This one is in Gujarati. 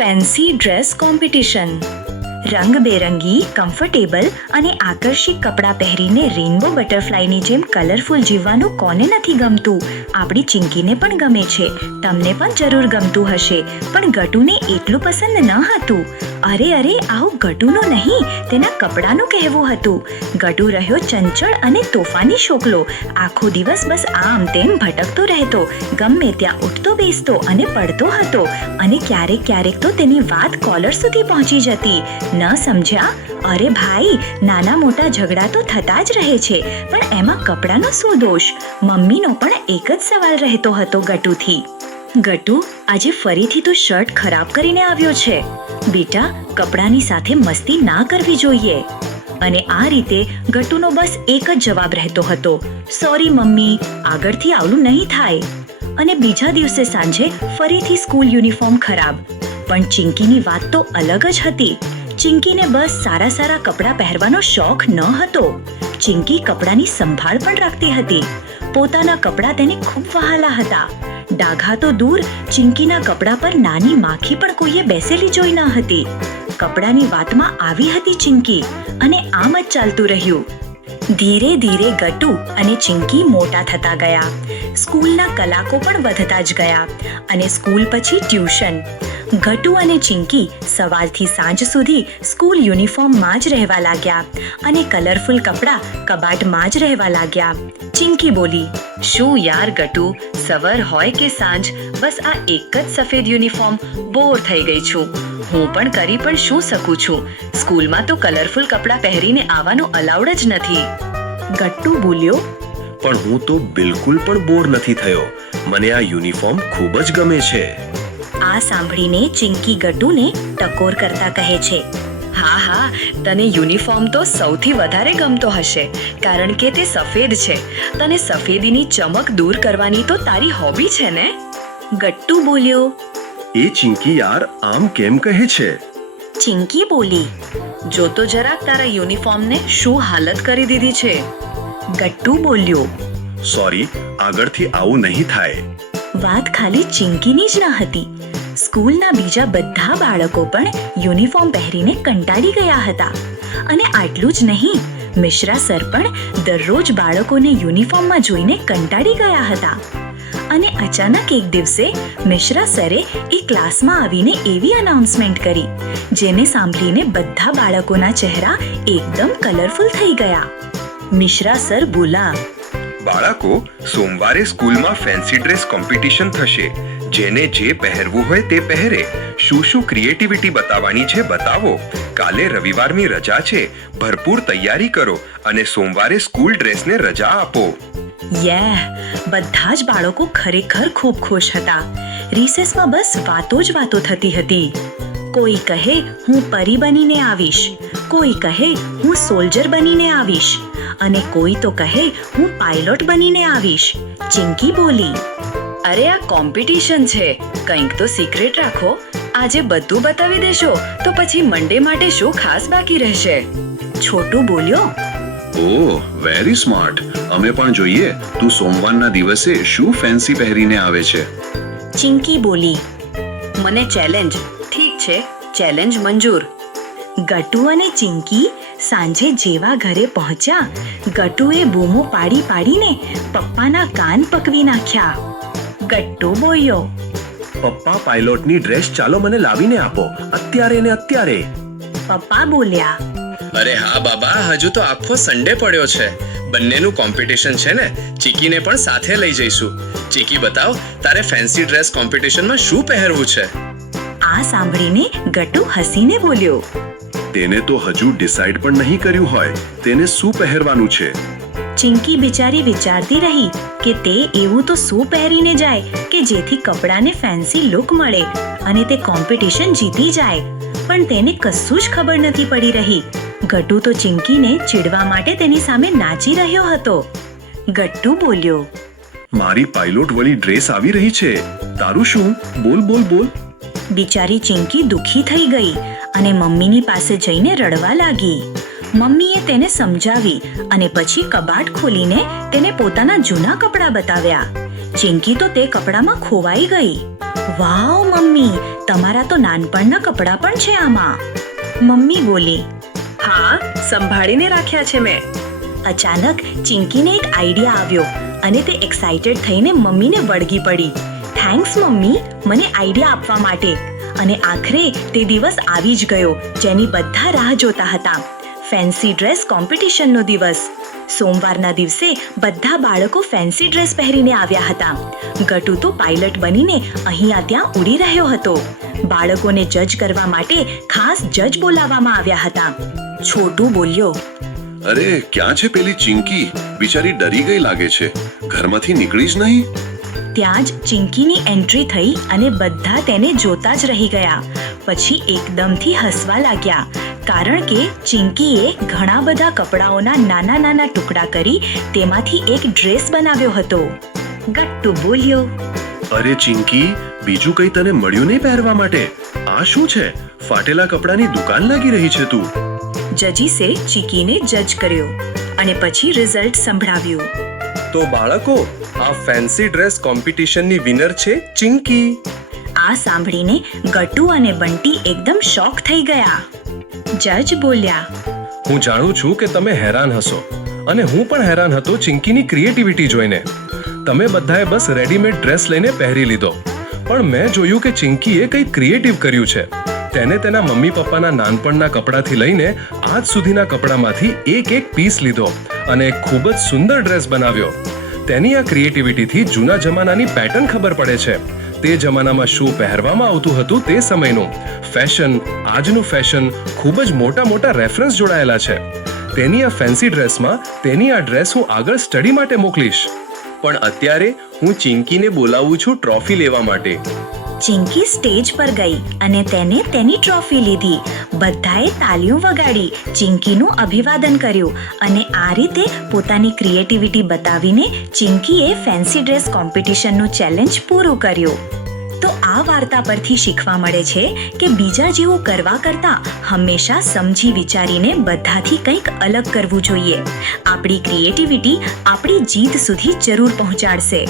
Fancy dress competition. રંગબેરંગી, કમ્ફર્ટેબલ અને આકર્ષક કપડાં પહેરીને રેઇનબો બટરફ્લાયની જેમ કલરફુલ જીવવાનું કોને નથી ગમતું? આપણી ચિંકીને પણ ગમે છે, તમને પણ જરૂર ગમતું હશે, પણ ગટુને એટલું પસંદ ન હતું. અરે આવું ગટુનું નહીં, તેના કપડાનું કહેવું હતું. ગટુ રહ્યો ચંચળ અને તોફાની છોકલો. આખો દિવસ બસ આમ તેમ ભટકતો રહેતો, ગમે ત્યાં ઉઠતો બેસતો અને પડતો હતો, અને ક્યારેક તો તેની વાત કોલર સુધી પહોંચી જતી. ન સમજ્યા? અરે ભાઈ, નાના મોટા ઝઘડા તો થતા જ રહે છે, પણ એમાં કપડાનો શું દોષ? મમ્મીનો પણ એક જ સવાલ રહેતો હતો ગટુથી. ગટુ, આજે ફરીથી તું શર્ટ ખરાબ કરીને આવ્યો છે. બેટા, કપડાની સાથે મસ્તી ના કરવી જોઈએ. અને આ રીતે ગટુનો બસ એક જ જવાબ રહેતો હતો, સોરી મમ્મી, આગળથી આવલું નહીં થાય. અને બીજા દિવસે સાંજે ફરીથી સ્કૂલ યુનિફોર્મ ખરાબ. પણ ચિંકીની વાત તો અલગ જ હતી. ચિંકીને બસ સારા કપડાં પહેરવાનો શોખ ન હતો. ચિંકી કપડાની સંભાળ પણ રાખતી હતી. પોતાના કપડાં તેને ખૂબ વહાલા હતા. ડાઘા તો દૂર, ચિંકીના કપડાં પર નાની માખી પણ કોઈએ બેસેલી જોઈ ન હતી. કપડાની વાતમાં આવી હતી ચિંકી, અને આમ જ ચાલતું રહ્યું. ધીરે ધીરે ગટુ અને ચિંકી મોટા થતા ગયા. સ્કૂલના કલાકો પણ વધતા જ ગયા, અને સ્કૂલ પછી ટ્યુશન. ગટુ અને ચિંકી સવારથી સાંજ સુધી સ્કૂલ યુનિફોર્મમાં જ રહેવા લાગ્યા, અને કલરફુલ કપડાં કબાટમાં જ રહેવા લાગ્યા. ચિંકી બોલી, શું યાર ગટુ, સવાર હોય કે સાંજ, બસ આ એક જ સફેદ યુનિફોર્મ, બોર થઈ ગઈ છું. હું પણ કરી પણ શું શકું છું? સ્કૂલમાં તો કલરફુલ કપડાં પહેરીને આવવાનું અલાઉડ જ નથી. ગટ્ટુ બોલ્યો, પણ હું તો બિલકુલ પણ બોર નથી થયો. મને આ યુનિફોર્મ ખૂબ જ ગમે છે. આ સાંભળીને ચિંકી ગટુને ટકોર કરતા કહે છે, હા, તને યુનિફોર્મ તો સૌથી વધારે ગમતો હશે, કારણ કે તે સફેદ છે. તને સફેદીની ચમક દૂર કરવાની તો તારી હોબી છે ને? ગટ્ટુ બોલ્યો, એ ચિંકી યાર, આમ કેમ કહે છે? ચિંકી બોલી, જો તો જરાક તારા યુનિફોર્મને શું હાલત કરી દીધી છે. ગટ્ટુ બોલ્યો, સોરી, આગળથી આવું નહીં થાય. વાત ખાલી ચિંકીની જ ન હતી. સ્કૂલના બીજા બધા બાળકો પણ યુનિફોર્મ પહેરીને કંટાળી ગયા હતા. અને આટલું જ નહીં, મિશ્રા સર પણ દરરોજ બાળકોને યુનિફોર્મમાં જોઈને કંટાળી ગયા હતા. અને અચાનક એક દિવસે મિશ્રા સરે એ ક્લાસમાં આવીને એવી અનાઉન્સમેન્ટ કરી, જેને સાંભળીને બધા બાળકોના ચહેરા એકદમ કલરફુલ થઈ ગયા. મિશ્રા સર બોલા, બાળકો, સોમવારે સ્કૂલમાં ફેન્સી ડ્રેસ કોમ્પિટિશન થશે. જેને જે પહેરવું હોય તે પહેરે. શું ક્રિએટિવિટી બતાવવાની છે બતાવો. કાલે રવિવારની રજા છે, ભરપૂર તૈયારી કરો અને સોમવારે સ્કૂલ ડ્રેસને રજા આપો. બધા જ બાળકો ખરેખર ખૂબ ખુશ હતા. રિસેસમાં બસ વાતો થતી હતી. કોઈ કહે હું પરી બનીને આવીશ, કોઈ કહે હું સોલ્જર બનીને આવીશ, અને કોઈ તો કહે હું પાયલોટ બનીને આવીશ. ચિંકી બોલી, અરે આ કોમ્પિટિશન છે, કંઈક તો સિક્રેટ રાખો. આજે બધું બતાવી દેશો તો પછી મંડે માટે શું ખાસ બાકી રહેશે? છોટુ બોલ્યો, ઓહ, વેરી સ્માર્ટ. અમે પણ જોઈએ તું સોમવારના દિવસે શું ફેન્સી પહેરીને આવે છે. ચિંકી બોલી, મને ચેલેન્જ. ઠીક છે, ચેલેન્જ મંજૂર. ગટુ અને ચિંકી સાંજે જેવા ઘરે પહોંચ્યા, ગટુએ બૂમો પાડીને પપ્પાના કાન પકવી નાખ્યા. ગટ્ટુ બોલ્યો, પપ્પા, પાયલોટની ડ્રેસ ચાલો મને લાવીને આપો, અત્યારે ને અત્યારે. પપ્પા બોલ્યા, અરે હા બાબા, હજુ તો આખો સન્ડે પડ્યો છે. બંનેનું કોમ્પિટિશન છે ને, ચીકીને પણ સાથે લઈ જઈશું. ચીકી, બતાવ, તારે ફેન્સી ડ્રેસ કોમ્પિટિશનમાં શું પહેરવું છે? આ સાંભળીને ગટ્ટુ હસીને બોલ્યો, તેને તો હજુ ડિસાઈડ પણ નહીં કર્યું હોય તેને શું પહેરવાનું છે. ચિંકી બિચારી વિચારતી રહી કે તે એવું તો શું પહેરીને જાય કે જેથી કપડાને ફેન્સી લુક મળે અને તે કોમ્પિટિશન જીતી જાય. પણ તેને કશું જ ખબર નથી પડી રહી. ગટ્ટુ તો ચિંકીને ચીડવા માટે તેની સામે નાચી રહ્યો હતો. ગટ્ટુ બોલ્યો, મારી પાયલોટ વાળી ડ્રેસ આવી રહી છે, તારું શું? બોલ. બિચારી ચિંકી દુખી થઈ ગઈ અને મમ્મીની પાસે જઈને રડવા લાગી. મમ્મીએ તેને સમજાવી અને પછી કબાટ ખોલીને તેને પોતાના જૂના કપડાં બતાવ્યા. ચિંકી તો તે કપડામાં ખોવાઈ ગઈ. વાવ મમ્મી, તમારા તો નાનપણના કપડાં પણ છે આમાં. મમ્મી બોલી. હા, સંભાળીને રાખ્યા છે મેં. અચાનક ચિંકીને એક આઈડિયા આવ્યો અને તે એક્સાઇટેડ થઈને મમ્મીને વળગી પડી. થેન્ક્સ મમ્મી, મને આઈડિયા આપવા માટે. અને આખરે તે દિવસ આવી જ ગયો જેની બધા રાહ જોતા હતા. ફેન્સી ડ્રેસ કોમ્પિટિશનનો દિવસ. સોમવારના દિવસે બધા બાળકો ફેન્સી ડ્રેસ પહેરીને આવ્યા હતા. ગટુ તો પાયલટ બનીને અહીંયા ત્યાં ઉડી રહ્યો હતો. બાળકોને જજ કરવા માટે ખાસ જજ બોલાવવામાં આવ્યા હતા. છોટુ બોલ્યો, અરે ક્યાં છે પેલી ચિંકી? બિચારી ડરી ગઈ લાગે છે. ઘરમાંથી નીકળી જ નહીં. ત્યાં જ ચિંકીની એન્ટ્રી થઈ અને બધા તેને જોતા જ રહી ગયા. પછી એકદમથી હસવા લાગ્યા, કારણ કે ચિંકીએ ઘણા બધા કપડાઓના નાના નાના ટુકડા કરી તેમાંથી એક ડ્રેસ બનાવ્યો હતો. ગટ્ટુ બોલ્યો, અરે ચિંકી, બીજું કંઈ તને મળ્યું નહીં પહેરવા માટે? આ શું છે? ફાટેલા કપડાની દુકાન લાગી રહી છે તું. જજીસે ચિકીને જજ કર્યો અને પછી રિઝલ્ટ સંભળાવ્યું. તો બાળકો, આ ફેન્સી ડ્રેસ કોમ્પિટિશનની વિનર છે ચિંકી. આ સાંભળીને ગટ્ટુ અને બંટી એકદમ શોક થઈ ગયા. જજ બોલ્યા, હું જાણું છું કે તમે હેરાન હશો અને હું પણ હેરાન હતો ચિંકીની ક્રિએટિવિટી જોઈને. તમે બધાએ બસ રેડીમેડ ડ્રેસ લઈને પહેરી લીધો, પણ મેં જોયું કે ચિંકીએ કંઈક ક્રિએટિવ કર્યું છે. તેને તેના મમ્મી પપ્પાના નાનપણના કપડાથી લઈને આજ સુધીના કપડામાંથી એક એક પીસ લીધો અને એક ખૂબ જ સુંદર ડ્રેસ બનાવ્યો. તેની આ ક્રિએટિવિટીથી જૂના જમાનાની પેટર્ન ખબર પડે છે. તે જમાનામાં શું પહેરવામાં આવતું હતું તે સમયનું ફેશન, આજનું ફેશન, ખૂબ જ મોટા મોટા રેફરન્સ જોડાયેલા છે. તેની આ ફેન્સી ડ્રેસમાં તેની આ ડ્રેસ હું આગળ સ્ટડી માટે મોકલીશ. પણ અત્યારે હું ચિંકીને બોલાવું છું ટ્રોફી લેવા માટે. ચિંકી સ્ટેજ પર ગઈ અને તેને તેની ટ્રોફી લીધી. બધાએ તાળીઓ વગાડી, ચિંકીનું અભિવાદન કર્યું અને આ રીતે પોતાની ક્રિએટિવિટી બતાવીને ચિંકીએ ફેન્સી ડ્રેસ કોમ્પિટિશનનું ચેલેન્જ પૂરું કર્યું. તો આ વાર્તા પરથી શીખવા મળે છે કે બીજા જેવું કરવા કરતાં હંમેશા સમજી વિચારીને બધાથી કંઈક અલગ કરવું જોઈએ. આપણી ક્રિએટિવિટી આપણી જીત સુધી જરૂર પહોંચાડશે.